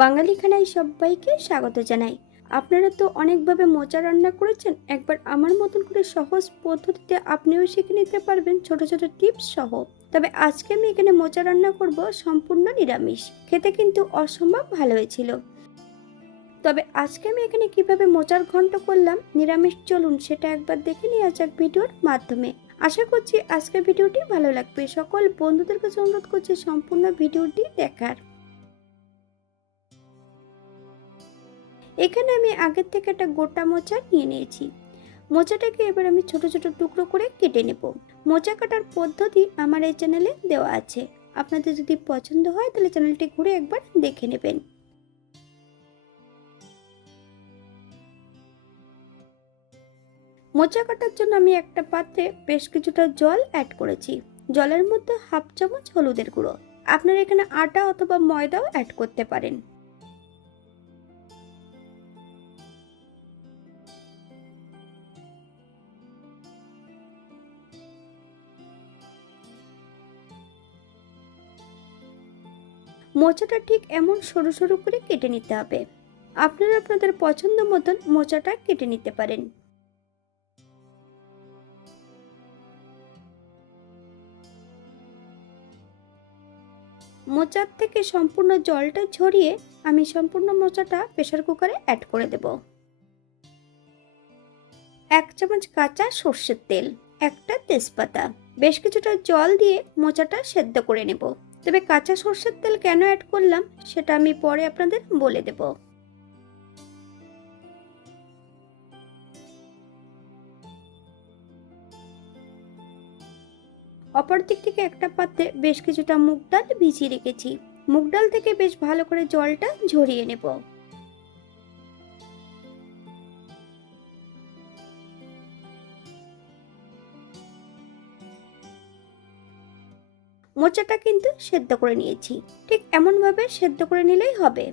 বাঙালি খানায় সবাইকে স্বাগত জানাই। আপনারা তো অনেকভাবে মোচা রান্না করেছেন, একবার আমার মতন করে সহজ পদ্ধতিতে আপনিও শিখে নিতে পারবেন ছোট ছোট টিপস সহ। তবে আজকে আমি এখানে মোচা রান্না করব সম্পূর্ণ নিরামিষ, খেতে কিন্তু অসম্ভব ভালো হয়েছিল। তবে আজকে আমি এখানে কিভাবে মোচার ঘন্ট করলাম নিরামিষ, চলুন সেটা একবার দেখে নেওয়া যাক ভিডিওর মাধ্যমে। আশা করছি আজকের ভিডিওটি ভালো লাগবে। সকল বন্ধুদের কাছে অনুরোধ করছি সম্পূর্ণ ভিডিওটি দেখার। এখানে আমি আগের থেকে একটা গোটা মোচা নিয়ে নিয়েছি। মোচাটাকে এবার আমি ছোট ছোট টুকরো করে কেটে নেব। মোচা কাটার পদ্ধতি আমার এই চ্যানেলে দেওয়া আছে, আপনাদের যদি পছন্দ হয় তাহলে চ্যানেলটি ঘুরে একবার দেখে নেবেন। মোচা কাটার জন্য আমি একটা পাত্রে বেশ কিছুটা জল অ্যাড করেছি। জলের মধ্যে হাফ চামচ হলুদের গুঁড়ো, আপনারা এখানে আটা অথবা ময়দাও অ্যাড করতে পারেন। মোচাটা ঠিক এমন সরু সরু করে কেটে নিতে হবে। আপনারা আপনাদের পছন্দ মতন মোচাটা কেটে নিতে পারেন। মোচার থেকে সম্পূর্ণ জলটা ঝরিয়ে আমি সম্পূর্ণ মোচাটা প্রেসার কুকারে অ্যাড করে দেব। 1 চামচ কাঁচা সর্ষের তেল, একটা তেজপাতা, বেশ কিছুটা জল দিয়ে মোচাটা সেদ্ধ করে নেব। তবে কাঁচা সর্ষের তেল কেন অ্যাড করলাম সেটা আমি পরে আপনাদের বলে দেব। অপর দিক থেকে একটা পাত্রে বেশ কিছুটা মুগ ডাল ভিজিয়ে রেখেছি। মুগ ডাল থেকে বেশ ভালো করে জলটা ঝরিয়ে নেব। মোচাটা কিন্তু সেদ্ধ করে নিয়েছি, ঠিক এমন ভাবে সেদ্ধ করে নিলেই হবে।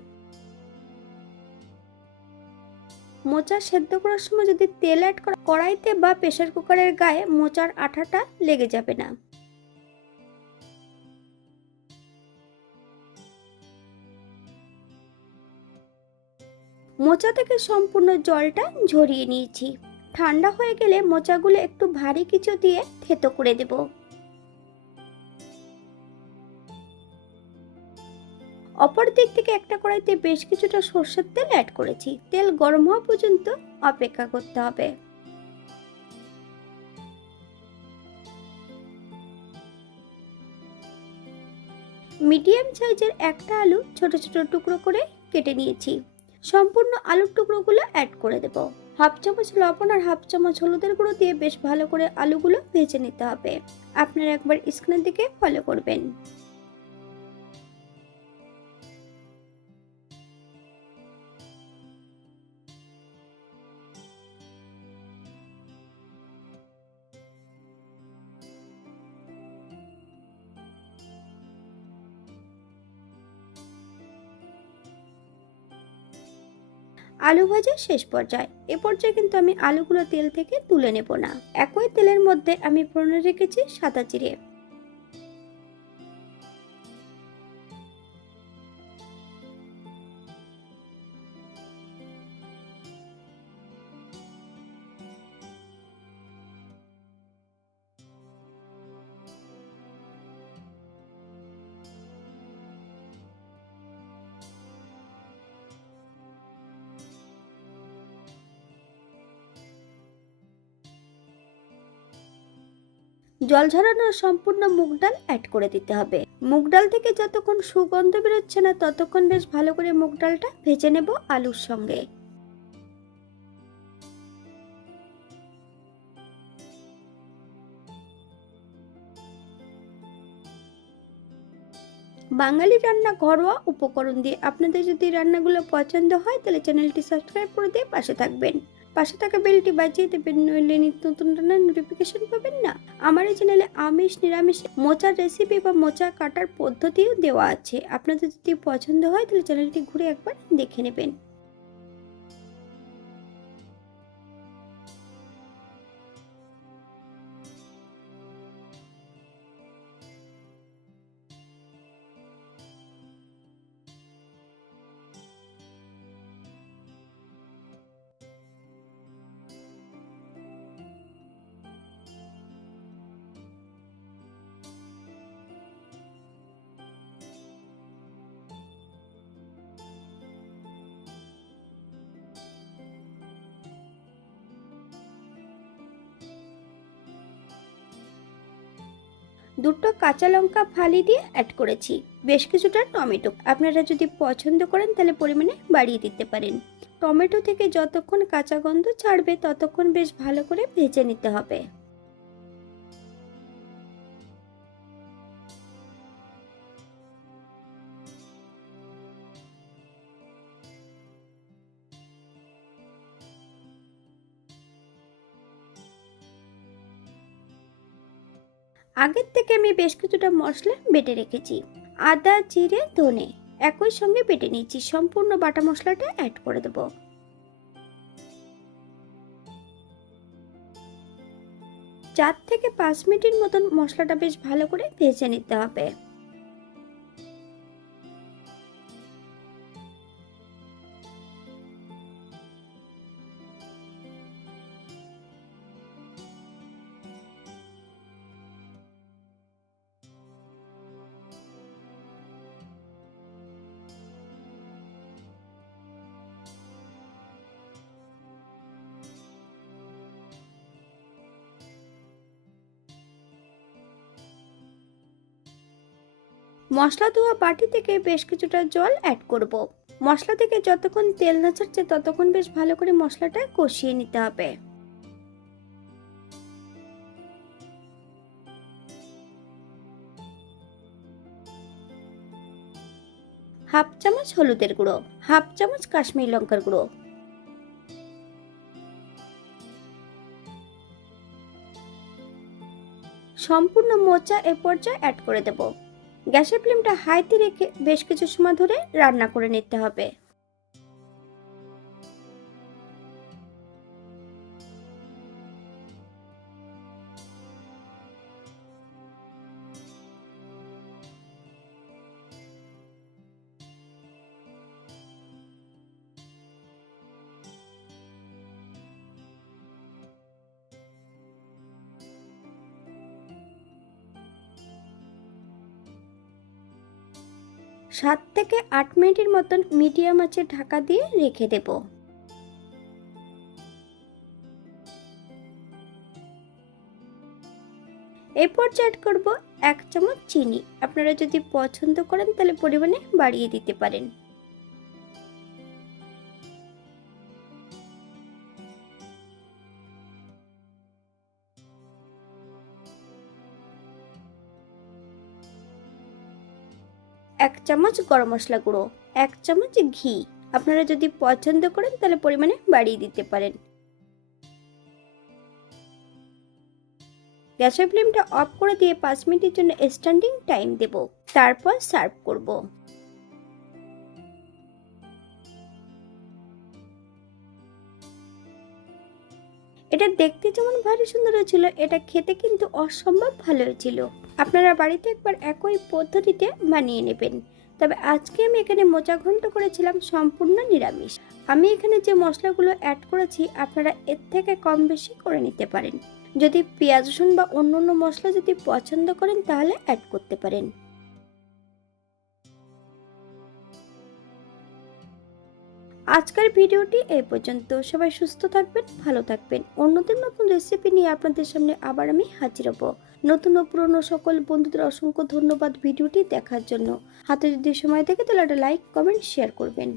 মোচা সেদ্ধ করার সময় যদি তেল অ্যাড করা কড়াইতে বা প্রেসার কুকারের গায়ে মোচার আঠাটা লেগে যাবে না। মোচা থেকে সম্পূর্ণ জলটা ঝরিয়ে নিয়েছি। ঠান্ডা হয়ে গেলে মোচাগুলো একটু ভারী কিছু দিয়ে থেতো করে দেব। অপর দিক থেকে একটা কড়াইতে বেশ কিছুটা সর্ষের তেল অ্যাড করেছি। তেল গরম হওয়া পর্যন্ত অপেক্ষা করতে হবে। মিডিয়াম সাইজের একটা আলু ছোট ছোট টুকরো করে কেটে নিয়েছি। সম্পূর্ণ আলুর টুকরোগুলো অ্যাড করে দেব। হাফ চামচ লবণ আর হাফ চামচ হলুদের গুঁড়ো দিয়ে বেশ ভালো করে আলুগুলো ভেজে নিতে হবে। আপনারা একবার স্ক্রিনের দিকে ফলো করবেন। আলু ভাজা শেষ পর্যায়ে, এ পর্যায়ে কিন্তু আমি আলুগুলো তেল থেকে তুলে নেব না। একই তেলের মধ্যে আমি ফোড়নে রেখেছি সাদা জিরে। জল ঝরানো সম্পূর্ণ মুগ ডাল অ্যাড করে দিতে হবে। মুগ ডাল থেকে যতক্ষণ সুগন্ধ বেরোচ্ছে না ততক্ষণ বেশ ভালো করে মুগ ডালটা ভেজে নেব আলুর সঙ্গে। বাঙালি রান্না ঘরোয়া উপকরণ দিয়ে, আপনাদের যদি রান্নাগুলো পছন্দ হয় তাহলে চ্যানেলটি সাবস্ক্রাইব করে দিয়ে পাশে থাকবেন। পাশে থাকা বেলটি বাজিয়ে দেবেন, নইলে নিত্য নতুন রান্নার নোটিফিকেশন পাবেন না। আমার এই চ্যানেলে আমিষ নিরামিষ মোচার রেসিপি বা মোচা কাটার পদ্ধতিও দেওয়া আছে, আপনাদের যদি পছন্দ হয় তাহলে চ্যানেলটি ঘুরে একবার দেখে নেবেন। দুটো কাঁচা লঙ্কা ফালি দিয়ে অ্যাড করেছি, বেশ কিছুটা টমেটো। আপনারা যদি পছন্দ করেন তাহলে পরিমাণে বাড়িয়ে দিতে পারেন। টমেটো থেকে যতক্ষণ কাঁচা গন্ধ ছাড়বে ততক্ষণ বেশ ভালো করে ভেজে নিতে হবে। আগের থেকে আমি বেশ কিছুটা মশলা বেটে রেখেছি। আদা, জিরে, ধনে একই সঙ্গে বেটে নিয়েছি। সম্পূর্ণ বাটা মশলাটা অ্যাড করে দেবো। 4 থেকে 5 মিনিটের মতন মশলাটা বেশ ভালো করে ভেজে নিতে হবে। মশলা ধোয়া বাটি থেকে বেশ কিছুটা জল অ্যাড করব। মশলা থেকে যতক্ষণ তেল না ছাড়ছে ততক্ষণ বেশ ভালো করে মশলাটা কষিয়ে নিতে হবে। হাফ চামচ হলুদের গুঁড়ো, হাফ চামচ কাশ্মীরি লঙ্কার গুঁড়ো, সম্পূর্ণ মোচা এ পর্যায়ে অ্যাড করে দেব। গ্যাসের ফ্লেমটা হাইতে রেখে বেশ কিছু সময় ধরে রান্না করে নিতে হবে। সাত থেকে 8 মিনিটের মতন মিডিয়াম আঁচে ঢাকা দিয়ে রেখে দেব। এরপর অ্যাড করব 1 চামচ চিনি। আপনারা যদি পছন্দ করেন তাহলে পরিমাণে বাড়িয়ে দিতে পারেন। এক চামচ গরম মশলা গুঁড়ো, 1 চামচ ঘি। আপনারা যদি পছন্দ করেন তাহলে পরিমাণে বাড়িয়ে দিতে পারেন। গ্যাসের ফ্লেমটা অফ করে দিয়ে 5 মিনিটের জন্য স্ট্যান্ডিং টাইম দেব। তারপর সার্ভ করব। এটা দেখতে যেমন ভারী সুন্দর হয়েছিল, এটা খেতে কিন্তু অসম্ভব ভালো হয়েছিল। আপনারা বাড়িতে একবার একই পদ্ধতিতে বানিয়ে নেবেন। তবে আজকে আমি এখানে মোচা ঘন্ট করেছিলাম সম্পূর্ণ নিরামিষ। আমি এখানে যে মশলাগুলো অ্যাড করেছি আপনারা এর থেকে কম বেশি করে নিতে পারেন। যদি পেঁয়াজ রসুন বা অন্য মশলা যদি পছন্দ করেন তাহলে অ্যাড করতে পারেন। আজকের ভিডিওটি এই পর্যন্ত। সবাই সুস্থ থাকবেন, ভালো থাকবেন। অন্যদের নতুন রেসিপি নিয়ে আপনাদের সামনে আবার আমি হাজির হব। নতুন ও পুরনো সকল বন্ধুদের অসংখ্য ধন্যবাদ ভিডিওটি দেখার জন্য। হাতে যদি সময় থাকে তাহলে একটা লাইক, কমেন্ট, শেয়ার করবেন।